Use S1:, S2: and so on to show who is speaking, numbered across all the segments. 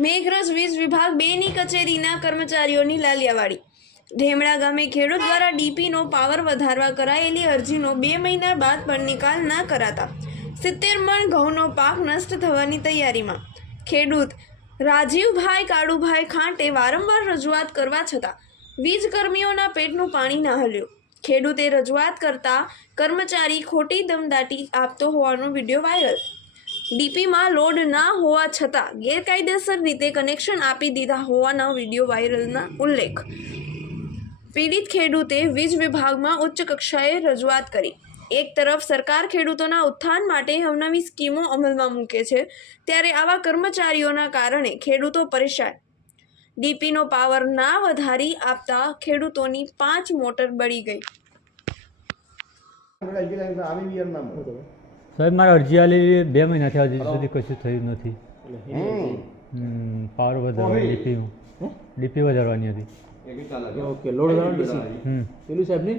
S1: મેઘરજ વીજ વિભાગ બેની કચેરીના કર્મચારીઓની લાલિયાવાડી. ઢેમડા ગામે ખેડૂત દ્વારા ડીપીનો પાવર વધારવા કરાયેલી અરજીનો બે મહિના બાદ પણ નિકાલ ના કરાતા. સિત્તેર મણ ઘઉંનો પાક નષ્ટ થવાની તૈયારીમાં. ખેડૂત રાજીવભાઈ કાળુભાઈ ખાંટે વારંવાર રજૂઆત કરવા છતાં વીજ કર્મીઓના પેટનું પાણી ન હલ્યું. ખેડૂતે રજૂઆત કરતા કર્મચારી ખોટી દમદાટી આપતો હોવાનો વીડિયો વાયરલ ડીપીમાં લોડ ના હોવા છતાં ગેરકાયદેસર રીતે કનેક્શન આપી દીધા હોવાના વીડિયો વાયરલના ઉલ્લેખ. પીડિત ખેડૂતે વીજ વિભાગમાં ઉચ્ચ કક્ષાએ રજૂઆત કરી. એક તરફ સરકાર ખેડૂતોના ઉત્થાન માટે અવનવી સ્કીમો અમલમાં મૂકે છે, ત્યારે આવા કર્મચારીઓના કારણે ખેડૂતો પરેશાન. ડીપીનો પાવર ના વધારી આપતા ખેડૂતોની પાંચ મોટર બળી ગઈ.
S2: સાહેબ મારે અરજી આલી બે મહિનાથી હજી સુધી કશું થયું નથી. પાવર વધારવાની ડીપી ડીપી વધારવાની હતી.
S3: ઓકે લોડ વધારવાનું ડીસી પેલું સાહેબની?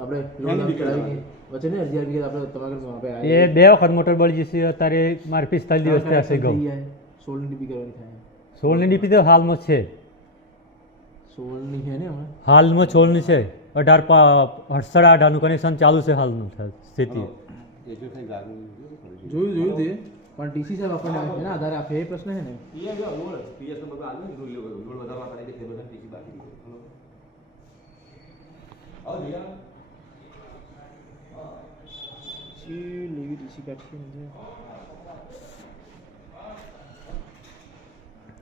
S3: આપણે લોડ ચડાવી વચ્ચે ને અરજી આપી આપણે તમારા
S2: એ બે વખત મોટર બળી જશે અત્યારે મારે પિસ્તાલીસ દિવસ થયા છે ઘઉં.
S3: સોળની ડીપી કરવાની થાય.
S2: સોળની ડીપી તો હાલમાં છે.
S3: સોળ છે ને
S2: હાલમાં સોળની છે. અઢાર પા અડસઠ અઢારનું કનેક્શન ચાલુ છે હાલનું સ્થિતિ.
S3: જોયું જોયું તે. પણ ડીસી સાહેબ આપણને એના આધારે આપે એ પ્રશ્ન છે ને. લેવી ડીસી છે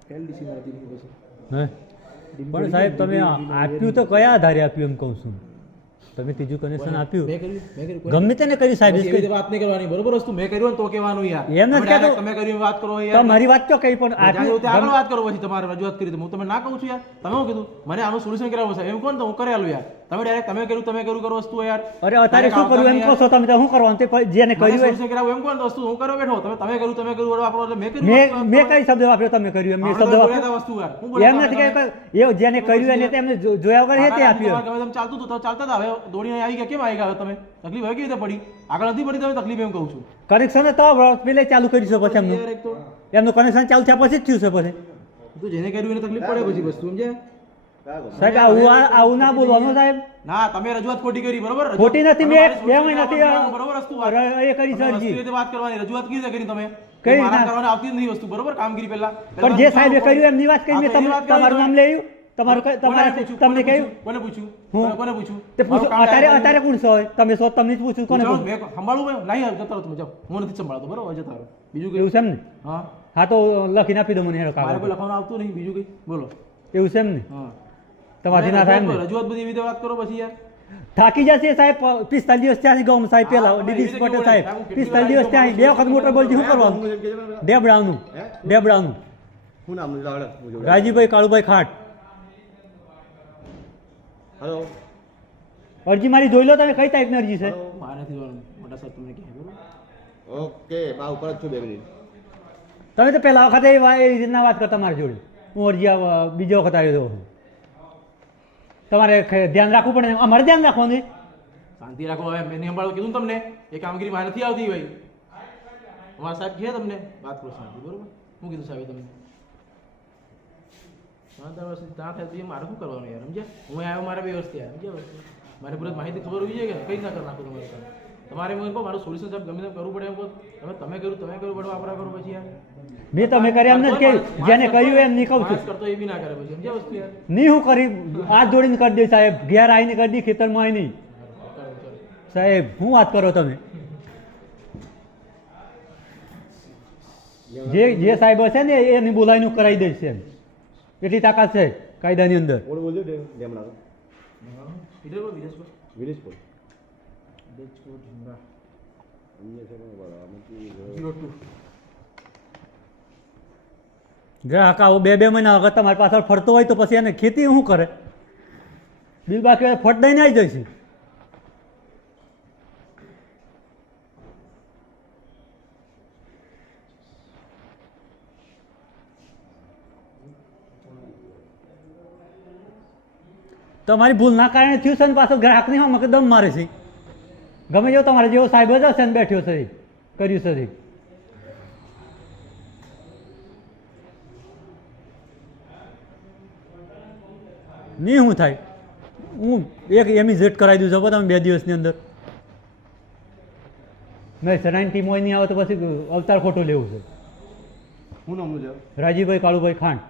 S3: પહેલ ડીસી મારતી નહીં પછી?
S2: હે? પણ સાહેબ તમે આપ્યું તો કયા આધારે આપ્યું એમ કહું છું? તમે ત્રીજું કનેક્શન આપ્યું. ગમે તેને કરી સાહેબ
S3: એવી વાત નહીં કરવાની. બરોબર વસ્તુ મેં કર્યું તો કહેવાનું યાર.
S2: એમ નથી કહેતો.
S3: તમે કર્યું વાત કરો યાર.
S2: મારી વાત તો કઈ પણ
S3: આગળ વાત કરો પછી તમારે રજૂઆત કરી તો. હું તમને ના કહું છું યાર. તમે શું કીધું? મને આનું સોલ્યુશન કરાવવું છે. એમ કોણ તો હું કરેલું યાર. તમે ડાયરેક્ટ તમે કર્યું તમે કર્યું કરો વસ્તુ યાર.
S2: અરે અત્યારે શું કર્યું એમ કહો છો તમે તો શું કરવાનું? તે જેને કર્યું હોય.
S3: સોલ્યુશન એમ કોણ વસ્તુ હું કરો બેઠો. તમે તમે કર્યું તમે કર્યું આપણો એટલે મેં કર્યું
S2: મેં. કઈ શબ્દ વાપર્યો? તમે કર્યું એમ? મેં શબ્દ વાપર્યો?
S3: વસ્તુ યાર.
S2: એમ નથી કે એ જેને કર્યું એને તેમને જોયા વગર તે આપ્યું
S3: ગમે તેમ ચાલતું તો ચાલતા હતા. હવે દોડીને આવી ગયા. કેમ આવી ગયા તમે? તકલીફ હવે કેવી રીતે પડી? આગળ નથી પડી તમે તકલીફ એમ કહું છું.
S2: કનેક્શન તો પેલે ચાલુ કરી છે પછી એમનું. એમનું કનેક્શન ચાલુ થયા પછી જ થયું છે પછી.
S3: તો જેને કર્યું એને તકલીફ પડે પછી વસ્તુ સમજે
S2: સાહેબ આવું આવું ના બોલવાનું સાહેબ.
S3: ના તમે રજૂઆત ખોટી કરી બરોબર?
S2: ખોટી નથી મેં બે મહિનાથી
S3: બરોબર વસ્તુ
S2: એ કરી
S3: રીતે વાત કરવાની રજૂઆત કેવી રીતે કરી તમે?
S2: કઈ રીતના?
S3: કરવાની આવતી જ નહીં વસ્તુ બરોબર? કામગીરી પહેલા.
S2: પણ જે સાહેબે કર્યું એમની વાત કરી મેં તમારું નામ લેયું તમારું તમારે? તમને કહ્યું
S3: કોને પૂછ્યું?
S2: હું?
S3: કોને- કોને પૂછ્યું?
S2: તે પૂછો અત્યારે અત્યારે કોણ છો? તમે છો તમને જ પૂછ્યું કોને
S3: મેં સંભાળું મેં? નહીં જતા રહો તમે જાઓ. હું નથી સંભાળતો બરોબર? જતા રહો. બીજું
S2: એવું છે એમ ને?
S3: હા.
S2: હા તો લખીને આપી દો મને હેરો
S3: મારે કોઈ લખવાનું આવતું નહીં બીજું કઈ? બોલો.
S2: એવું છે એમ ને?
S3: હા.
S2: તમારાથી ના થાય ને?
S3: રજૂઆત બધી એવી રીતે વાત કરો પછી યાર.
S2: થાકી જશે સાહેબ પિસ્તાલીસ દિવસ ત્યાંથી ગમ સાહેબ પેલા ડીડી પટેલ સાહેબ? પિસ્તાલીસ દિવસ ત્યાં બે વખત મોટર બોલતી શું કરવાનું. ડેબડાનું ડેબડાનું રાજીભાઈ કાળુભાઈ ખાટ.
S4: હલો
S2: અરજી મારી જોઈ લો તમે કઈ ટાઈપની અરજી છે?
S3: મારે નથી જોવાનું. મોટા સાહેબ તમને કહે બરોબર
S4: ઓકે બા ઉપર જ છું બે મિનિટ
S2: તમે તો પહેલા વખતે એ રીતના વાત કરતા મારી જોડે. હું અરજી બીજો વખત આવ્યો હતો તમારે ખ- ધ્યાન રાખવું પડે અમારે ધ્યાન રાખવાનું
S3: શાંતિ રાખો હવે મેં સંભાળો કીધું તમને એ કામગીરી મારે નથી આવતી ભાઈ. અમારા સાહેબ કહે તમને વાત કરો શાંતિ બરોબર? હું કીધું સાહેબ તમને? શાંત રહો, ત્યાં થાય તો મારે શું કરવાનું યાર સમજ્યા? હું આવ્યો મારે બે વર્ષથી આવ્યા સમજ્યા? મારે પૂરત માહિતી ખબર હોવી જોઈએ કે કઈ ના કરી નાખું તમારે કામ તમારે એમ કહો મારું સોલ્યુશન સાહેબ ગમે તેમ કરવું પડે એમ કહો. તમે તમે કર્યું તમે કર્યું પડે વાપરા કરો પછી યાર.
S2: મેં તમે કર્યા એમ નથી કહ્યું જેને કહ્યું એમ નહીં કહું છું.
S3: કરતો એ બી ના કરે પછી સમજ્યા વસ્તુ યાર?
S2: નહીં હું કરી હાથ જોડીને કરી દે સાહેબ. ઘેર આવીને કરી દી ખેતરમાં આવી નહીં. સાહેબ હું વાત કરો તમે? જે જે સાહેબ હશે ને એની બોલાવીને કરાવી દઈશ એમ. એટલી તાકાત છે કાયદાની અંદર?
S4: બોલજો ડેમ ડેમડા છે.
S2: ગ્રાહક આવો બે બે મહિના વખત તમારી પાછળ ફરતો હોય તો પછી એને ખેતી શું કરે? બિલ બાકી હોય ફટ દઈને આવી જશે. તમારી ભૂલના કારણે થયું છે ને પાછો ગ્રાહકને હા મગજ દમ મારે છે. ગમે જો તમારે જેવો સાહેબ જ હશે ને બેઠ્યો છે કર્યું છે. નહીં હું થાય? હું એક એમી જેટ કરાવી દઉં જબો તમે બે દિવસની અંદર. નહીં સનાઈની ટીમ હોય નહીં આવે તો પછી અવતાર ખોટો લેવું છે.
S4: હું
S2: રાજીભાઈ કાળુભાઈ ખાંડ.